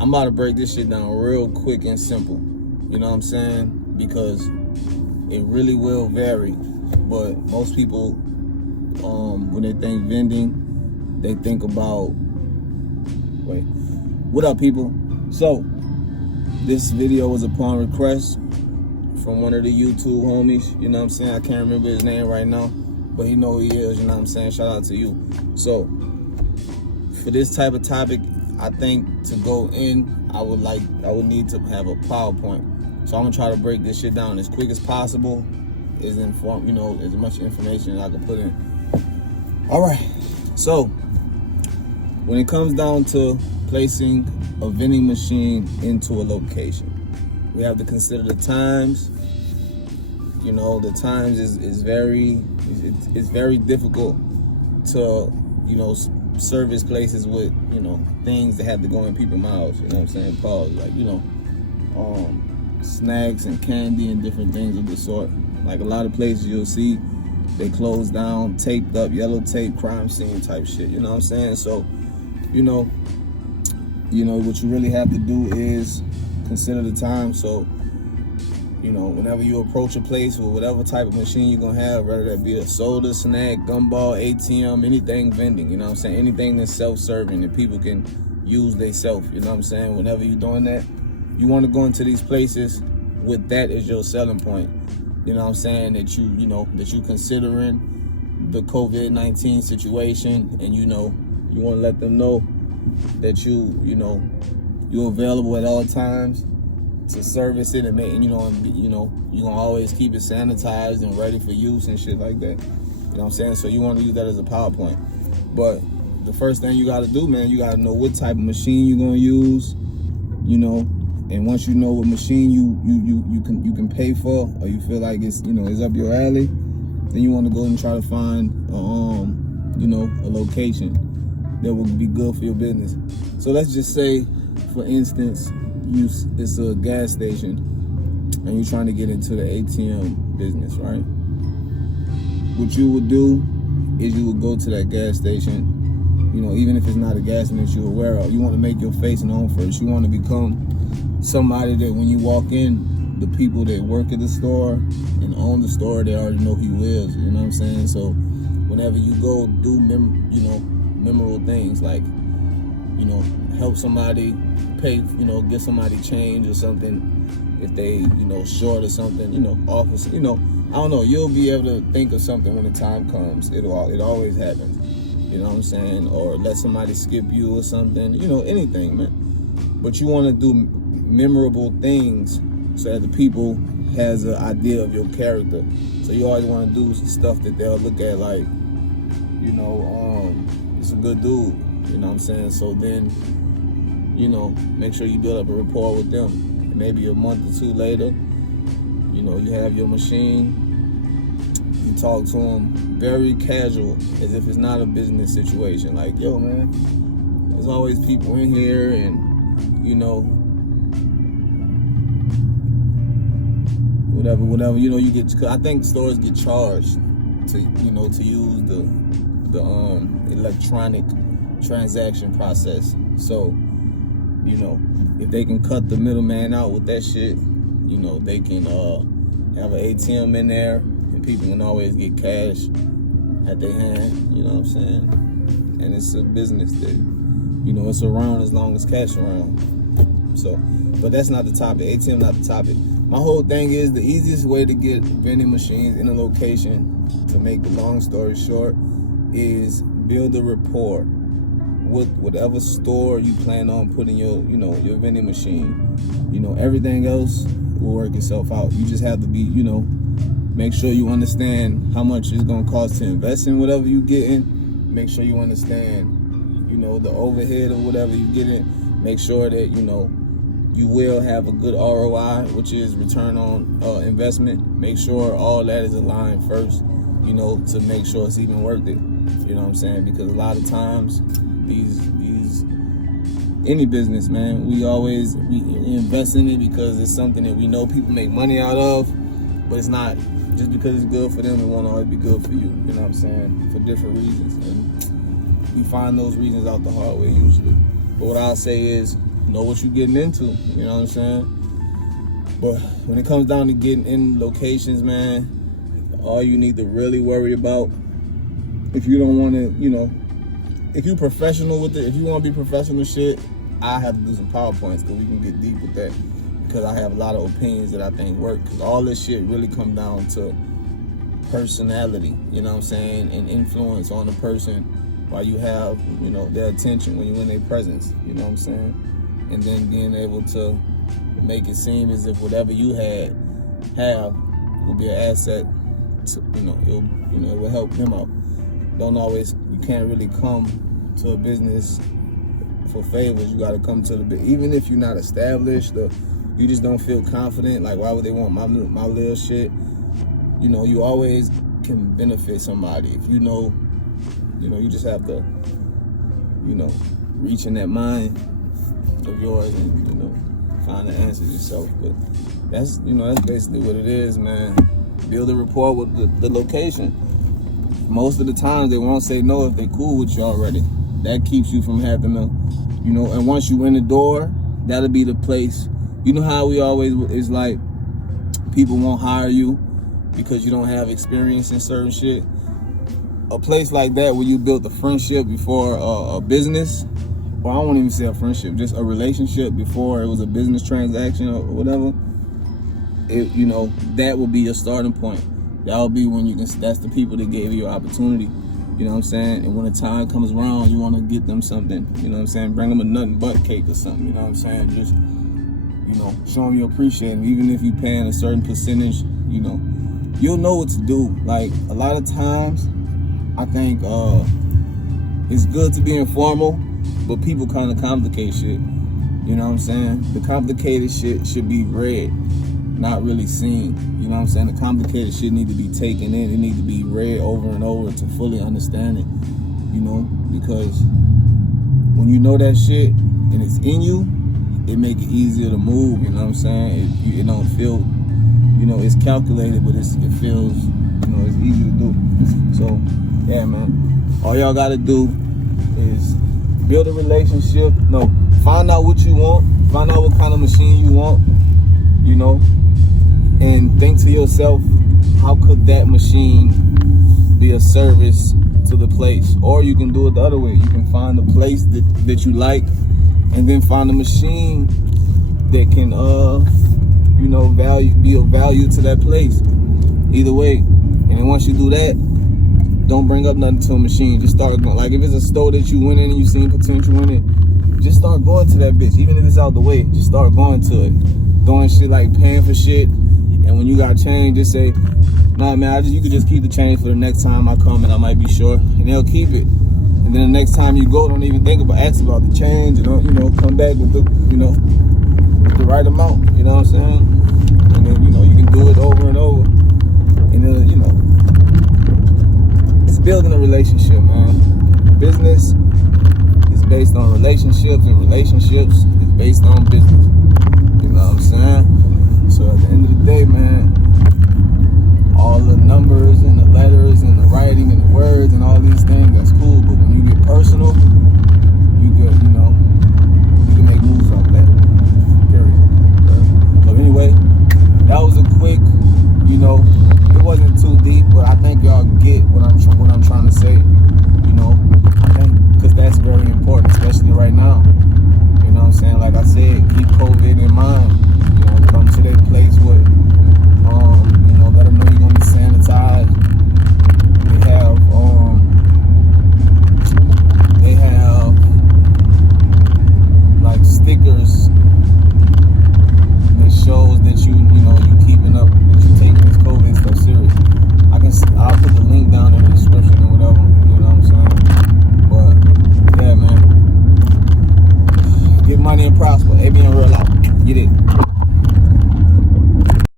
I'm about to break this shit down real quick and simple. You know what I'm saying? Because it really will vary. But most people, when they think vending, they think about, what up, people? So, this video was upon request from one of the YouTube homies. You know what I'm saying? I can't remember his name right now, but he know who he is. You know what I'm saying? Shout out to you. So, for this type of topic, I think to go in, I would need to have a PowerPoint. So I'm gonna try to break this shit down as quick as possible, as much information as I can put in. All right. So when it comes down to placing a vending machine into a location, we have to consider the times. You know, the times is very difficult to, service places with, things that have to go in people's mouths, you know what I'm saying? Pause. Like, snacks and candy and different things of the sort. Like a lot of places you'll see, they closed down, taped up, yellow tape, crime scene type shit, you know what I'm saying? So, what you really have to do is consider the time. So, whenever you approach a place with whatever type of machine you're gonna have, whether that be a soda, snack, gumball, ATM, anything vending, you know what I'm saying? Anything that's self-serving that people can use themselves, you know what I'm saying? Whenever you're doing that, you want to go into these places with that as your selling point. You know what I'm saying? That you considering the COVID-19 situation, and you want to let them know that you're available at all times to service it, and you're gonna always keep it sanitized and ready for use and shit like that. You know what I'm saying? So you want to use that as a PowerPoint. But the first thing you got to do, man, you got to know what type of machine you're gonna use. And once you know what machine you can pay for, or you feel like it's it's up your alley, then you want to go and try to find a location that will be good for your business. So let's just say, for instance, it's a gas station and you're trying to get into the ATM business, right? What you would do is you would go to that gas station, even if it's not a gas station that you're aware of. You want to make your face known first. You want to become somebody that when you walk in, the people that work at the store and own the store, they already know who you is. You know what I'm saying? So whenever you go do memorable things like, help somebody pay, get somebody change or something, if they, short or something, office, I don't know, you'll be able to think of something when the time comes. It always happens, you know what I'm saying? Or let somebody skip you or something, anything, man. But you want to do memorable things so that the people has an idea of your character. So you always want to do stuff that they'll look at like, it's a good dude, you know what I'm saying? So then, make sure you build up a rapport with them. And maybe a month or two later, you have your machine, you talk to them very casual, as if it's not a business situation. Like, yo, man, there's always people in here, and, whatever, you get, cause I think stores get charged to use the electronic transaction process. So, if they can cut the middleman out with that shit, they can have an ATM in there, and people can always get cash at their hand, you know what I'm saying? And it's a business that, it's around as long as cash around. So, but that's not the topic. ATM not the topic. My whole thing is the easiest way to get vending machines in a location, to make the long story short, is build a rapport with whatever store you plan on putting your vending machine. Everything else will work itself out. You just have to be, make sure you understand how much it's gonna cost to invest in whatever you get in. Make sure you understand, the overhead of whatever you get in. Make sure that, you will have a good ROI, which is return on investment. Make sure all that is aligned first, to make sure it's even worth it. You know what I'm saying? Because a lot of times, any business, man, we invest in it because it's something that we know people make money out of, but it's not just because it's good for them, it won't always be good for you. You know what I'm saying? For different reasons, and we find those reasons out the hard way usually. But what I'll say is, know what you're getting into. You know what I'm saying? But when it comes down to getting in locations, man, all you need to really worry about, if you don't want to, you know, if you're professional with it, if you want to be professional shit, I have to do some PowerPoints because we can get deep with that. Because I have a lot of opinions that I think work. Because all this shit really come down to personality, you know what I'm saying, and influence on the person while you have, you know, their attention when you're in their presence, you know what I'm saying, and then being able to make it seem as if whatever you have will be an asset to, it will help them out. You can't really come to a business for favors. You got to come to even if you're not established or you just don't feel confident, like why would they want my little shit? You know, you always can benefit somebody. If you know, you just have to, reach in that mind of yours and, find the answers yourself. But that's basically what it is, man. Build a rapport with the location. Most of the times they won't say no if they cool with you already. That keeps you from having to, and once you in the door, that'll be the place. You know how we always, it's like people won't hire you because you don't have experience in certain shit. A place like that where you built a friendship before a business, or I won't even say a friendship, just a relationship before it was a business transaction or whatever, that will be your starting point. That will be when that's the people that gave you your opportunity, you know what I'm saying? And when the time comes around, you want to get them something, you know what I'm saying? Bring them a nothing but cake or something, you know what I'm saying? Just, show them you appreciate them, even if you're paying a certain percentage, you'll know what to do. Like, a lot of times, I think it's good to be informal, but people kind of complicate shit. You know what I'm saying? The complicated shit should be read, not really seen. You know what I'm saying? The complicated shit need to be taken in. It need to be read over and over to fully understand it. Because when you know that shit and it's in you, it make it easier to move. You know what I'm saying? It don't feel, it's calculated, but it feels, it's easy to do. So, yeah, man. All y'all gotta do is build a relationship. No, find out what you want. Find out what kind of machine you want, and think to yourself, how could that machine be a service to the place? Or you can do it the other way. You can find a place that you like, and then find a machine that can, be of value to that place. Either way. And then once you do that, don't bring up nothing to a machine. Just start going. Like, if it's a store that you went in and you seen potential in it, just start going to that bitch. Even if it's out the way, just start going to it. Doing shit like paying for shit. And when you got change, just say, nah, man, you could just keep the change for the next time I come and I might be short. And they'll keep it. And then the next time you go, don't even ask about the change. Come back with the right amount. You know what I'm saying? And then, you can do it over and over. And then, it's building a relationship, man. Business is based on relationships, and relationships is based on business. You know what I'm saying? So at the end of the day, man, all the numbers and the letters and the writing and the words and all these things, that's cool. But when you get personal,